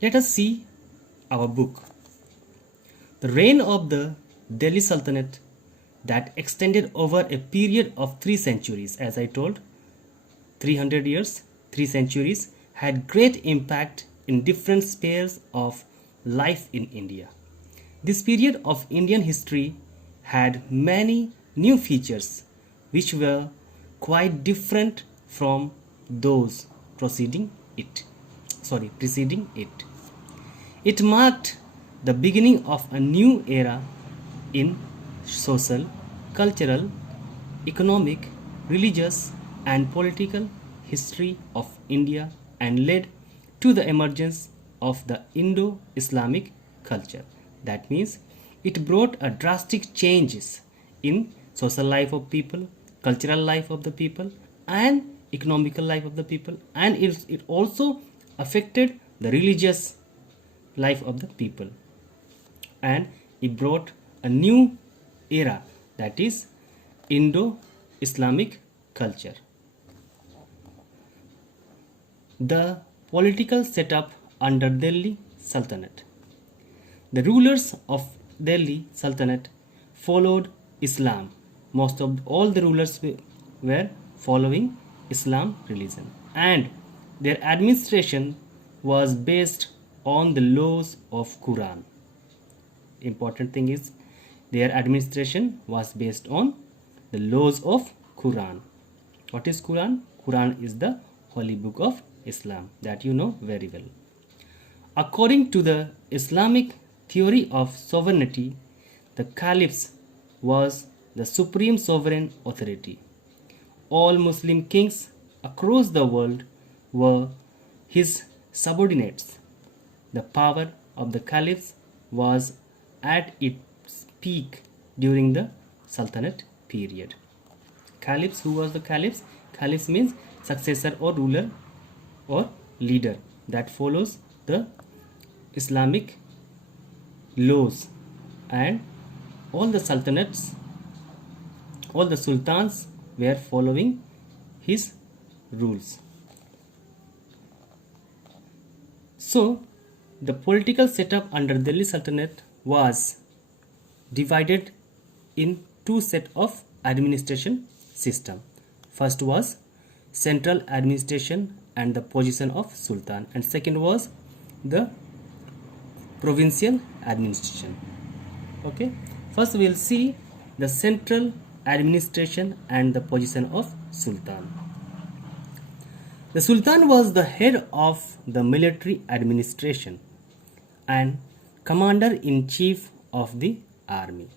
Let us see our book. The reign of the Delhi Sultanate that extended over a period of 3 centuries, as I told, 300 years, 3 centuries, had great impact in different spheres of life in India. This period of Indian history had many new features which were quite different from those preceding it. It marked the beginning of a new era in social, cultural, economic, religious, and political history of India and led to the emergence of the Indo Islamic culture. That means it brought a drastic changes in social life of people, cultural life of the people, and economical life of the people, and it also affected the religious life of the people, and it brought a new era, that is Indo Islamic culture. The political setup under Delhi Sultanate. The rulers of Delhi Sultanate followed Islam. Most of all the rulers were following Islam religion, and their administration was based on the laws of Quran. Important thing is their administration was based on the laws of Quran. What is Quran? Quran is the holy book of Islam that you know very well. According to the Islamic theory of sovereignty, the Caliph was the supreme sovereign authority. All Muslim kings across the world were his subordinates. The power of the Caliph was at its peak during the Sultanate period. Caliphs, who was the Caliph? Caliph means successor or ruler or leader that follows the Islamic laws, and all the sultanates, all the sultans were following his rules. So the political setup under Delhi Sultanate was divided in two set of administration system. First was central administration and the position of sultan, and second was the provincial administration. Okay, first we will see the central administration and the position of sultan. The sultan was the head of the military administration and commander-in-chief of the army.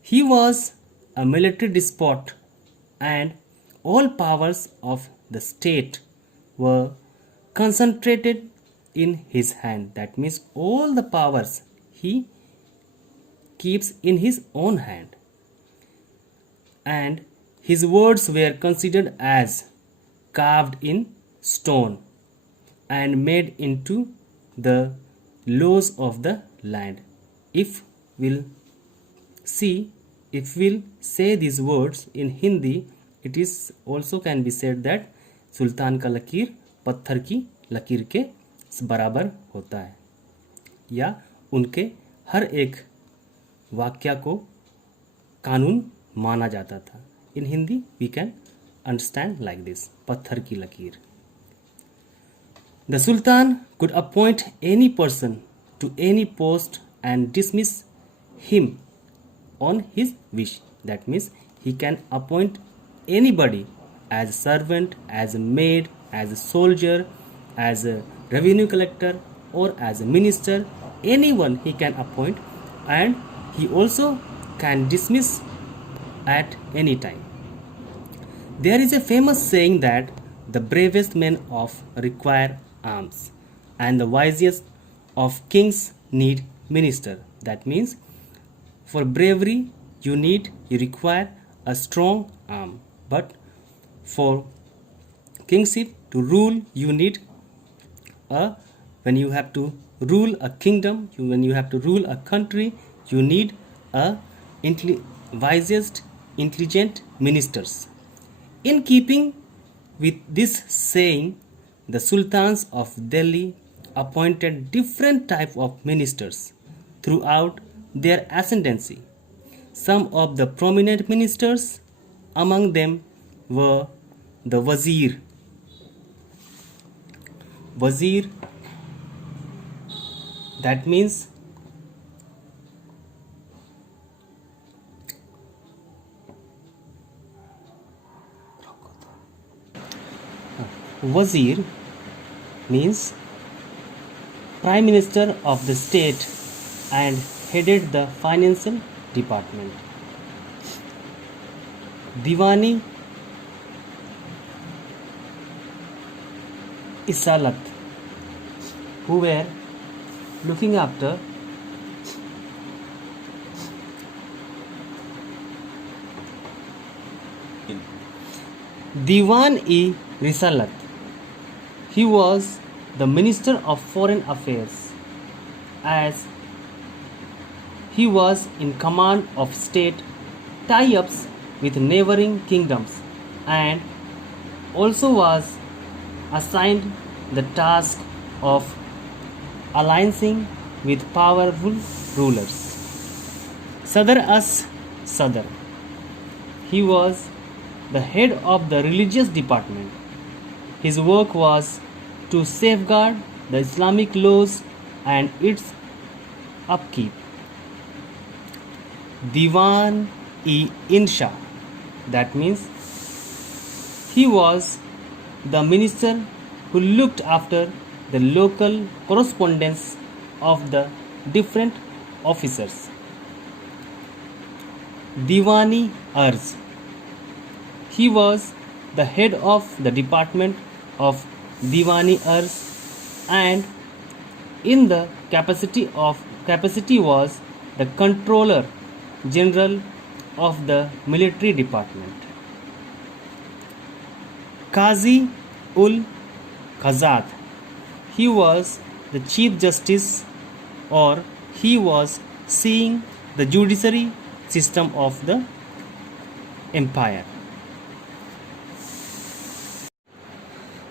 He was a military despot, and all powers of the state were concentrated in his hand. That means all the powers he keeps in his own hand, and his words were considered as carved in stone and made into the laws of the land. If we'll say these words in Hindi, it is also can be said that सुल्तान का लकीर पत्थर की लकीर के बराबर होता है, या उनके हर एक वाक्य को कानून माना जाता था. In Hindi we can understand like this, पत्थर की लकीर. The Sultan could appoint any person to any post and dismiss him on his wish. That means he can appoint anybody as a servant, as a maid, as a soldier, as a revenue collector, or as a minister. Anyone he can appoint, and he also can dismiss at any time. There is a famous saying that the bravest men of require arms, and the wisest of kings need minister. That means for bravery you require a strong arm, but for kingship to rule you need when you have to rule a kingdom, when you have to rule a country, you need a wisest, intelligent ministers. In keeping with this saying, the sultans of Delhi appointed different type of ministers throughout their ascendancy. Some of the prominent ministers among them were the Wazir. Wazir, that means Wazir means Prime Minister of the state and headed the financial department. Diwani Isalat, who were looking after Diwan-e-Risalat. He was the Minister of Foreign Affairs, as he was in command of state tie-ups with neighboring kingdoms and also was assigned the task of alliancing with powerful rulers. Sadr. He was the head of the religious department. His work was to safeguard the Islamic laws and its upkeep. Diwan-e-Insha, that means he was the minister who looked after the local correspondence of the different officers. Diwani-Arz, he was the head of the department of Diwani-Arz and in the capacity was the controller general of the military department. Qazi ul Qazat, he was the chief justice, or he was seeing the judiciary system of the empire.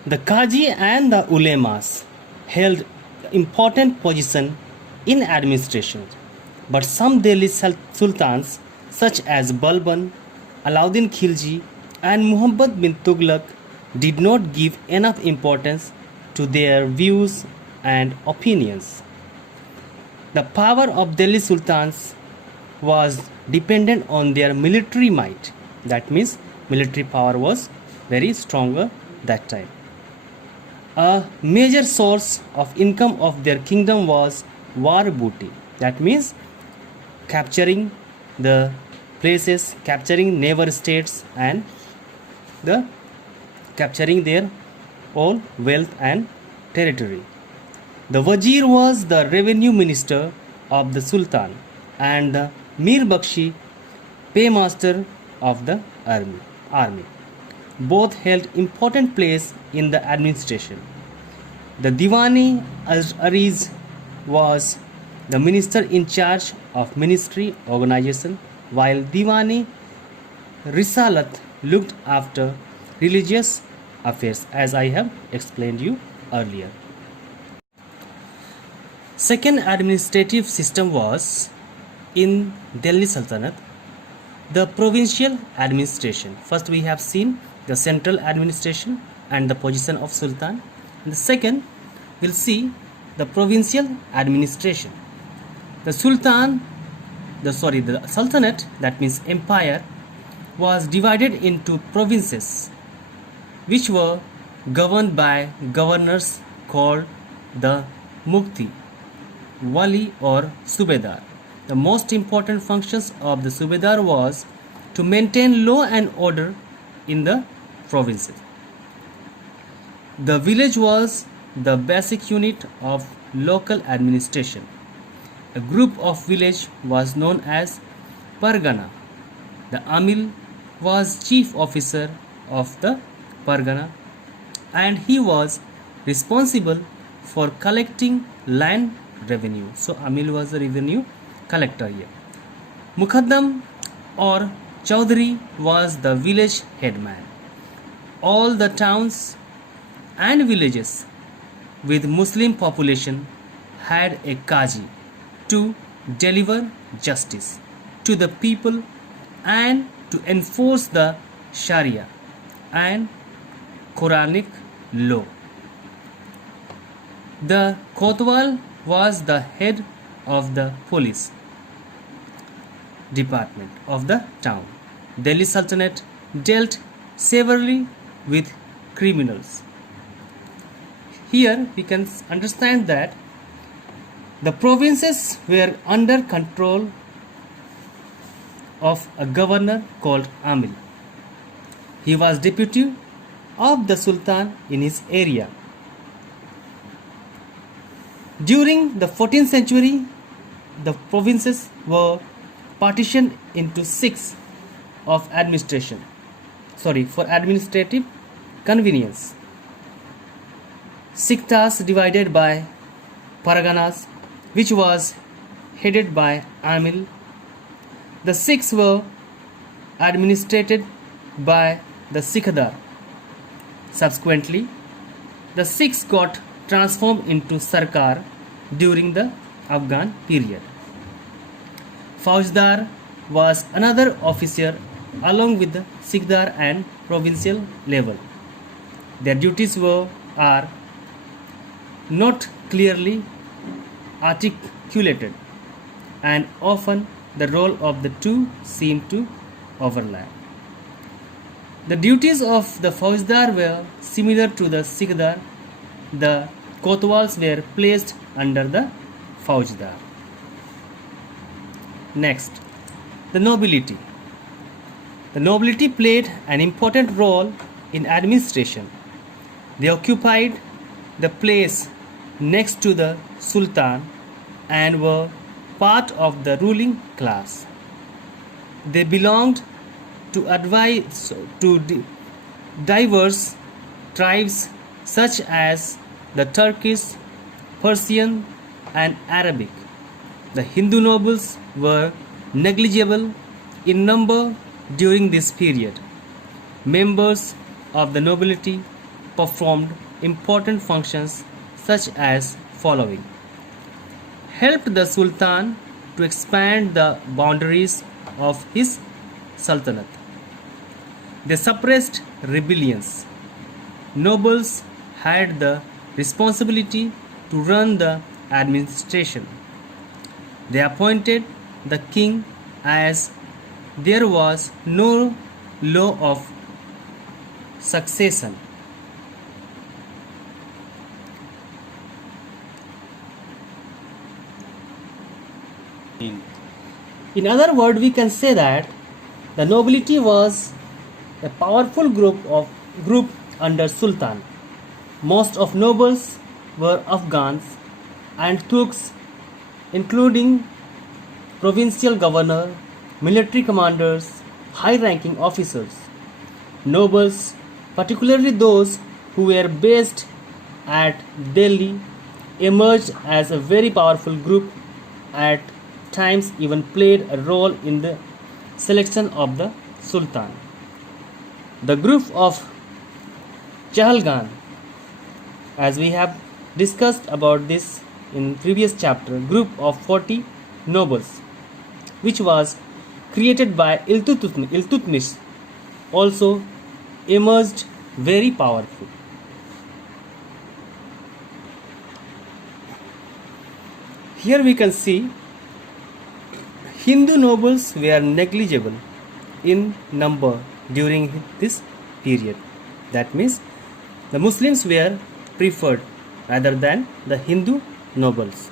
The Qaji and the Ulemas held important position in administration, but some Delhi sultans such as Balban, Alauddin Khilji and Muhammad bin Tughlaq did not give enough importance to their views and opinions. The power of Delhi sultans was dependent on their military might. That means military power was very stronger that time. A major source of income of their kingdom was war booty. That means capturing the places, capturing neighbor states and capturing their all wealth and territory. The Wazir was the revenue minister of the Sultan and the Mir Bakshi paymaster of the army. Both held important place in the administration. The Diwani Ariz was the minister in charge of ministry organization, while Diwani Risalat looked after religious affairs, as I have explained you earlier. Second administrative system was in Delhi Sultanate, the provincial administration. First we have seen the central administration and the position of Sultan. And the second we'll see the provincial administration. The Sultanate, that means empire, was divided into provinces which were governed by governors called the Mukti, Wali or Subedar. The most important functions of the Subedar was to maintain law and order in the provinces. The village was the basic unit of local administration. A group of village was known as Pargana. The Amil was chief officer of the Pargana and he was responsible for collecting land revenue. So Amil was the revenue collector here. Mukaddam or Chaudhary was the village headman. All the towns and villages with Muslim population had a Qazi to deliver justice to the people and to enforce the Sharia and Quranic law. The Kotwal was the head of the police department of the town. Delhi Sultanate dealt severely with criminals. Here we can understand that the provinces were under control of a governor called Amil. He was deputy of the Sultan in his area. During the 14th century, the provinces were partitioned into six of for administrative convenience. Siktas divided by Parganas, which was headed by Amil. The six were administered by the Sikhdar. Subsequently, the six got transformed into Sarkar during the Afghan period. Faujdar was another officer along with the Sikhdar and provincial level. Their duties are not clearly articulated, and often the role of the two seem to overlap. The duties of the Faujdar were similar to the Sikhdar. The Kotwals were placed under the Faujdar. Next, the nobility. The nobility played an important role in administration. They occupied the place next to the Sultan and were part of the ruling class. They belonged to diverse tribes such as the Turkish, Persian, and Arabic. The Hindu nobles were negligible in number during this period. Members of the nobility performed important functions such as following: helped the Sultan to expand the boundaries of his sultanate. They suppressed rebellions. Nobles had the responsibility to run the administration. They appointed the king as there was no law of succession. In other words, we can say that the nobility was a powerful group under Sultan. Most of nobles were Afghans and Turks, including provincial governor, military commanders, high-ranking officers. Nobles, particularly those who were based at Delhi, emerged as a very powerful group, at times even played a role in the selection of the Sultan. The group of Chahalgan, as we have discussed about this in previous chapter, group of 40 nobles, which was created by Iltutmish, also emerged very powerful. Here we can see Hindu nobles were negligible in number during this period. That means the Muslims were preferred rather than the Hindu nobles.